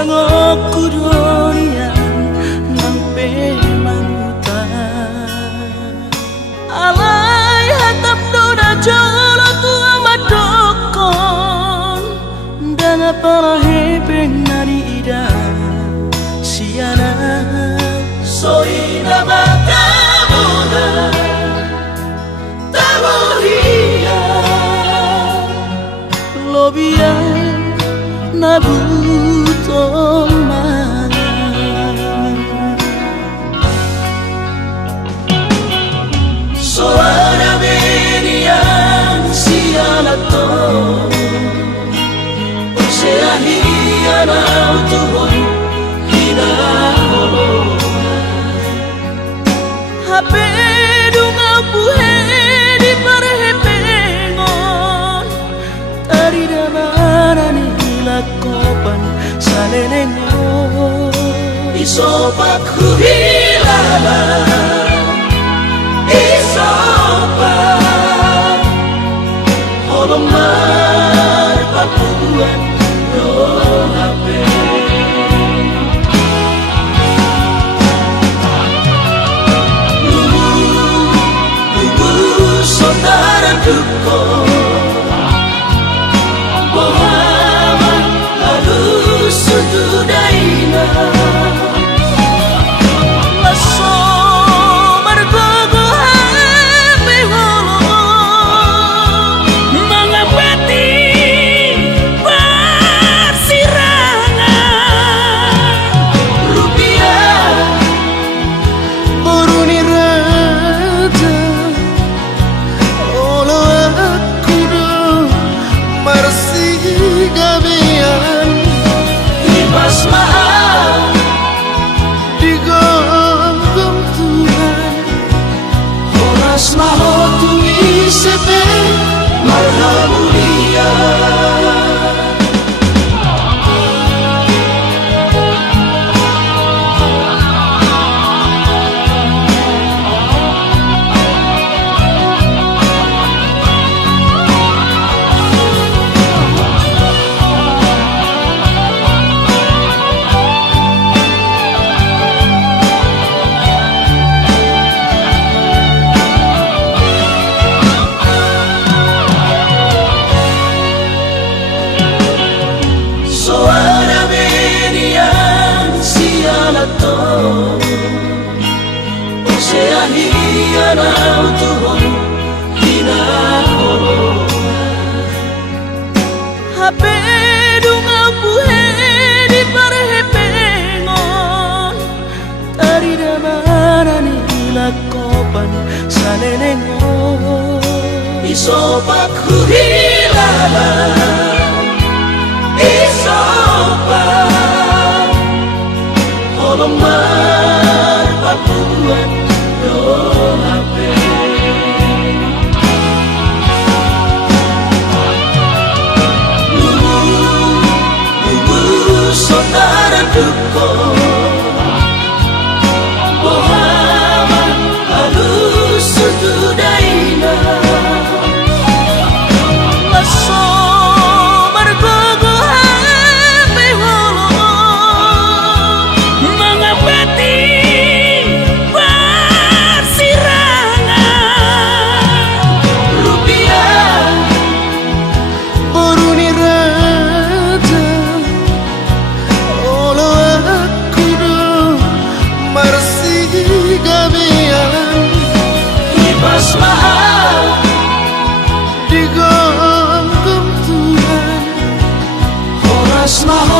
Sangok kudonian nampe mamutan alai hatam dona jolo tua madokon dana parahe penari ida siana soina matamuda tamohia lobia nabuto mana soara benian sialato osea hiana utuhon hina holo hape dunga puhe di parhepengon tari damarani lakopan salenenyo isopak huhilala isopak holomar papuan no hape lugu saudara duko sutudaina laso margogo hape holo mangapati persirangan rupiah boruni raja olo aku do marsi gabian pas maaf digonggong Tuhan horas maho tuwi sepe marha mulia osea hiana utuhon hina holo hape dunga puhe di parhepengon tari damarani lakopan salenenyo isopak huhilala isopak holomar papuan no hape lugu saudara duko bohaman halus sutudaina laso margogo hape holo mangapati maaf digonggong Tuhan horas maho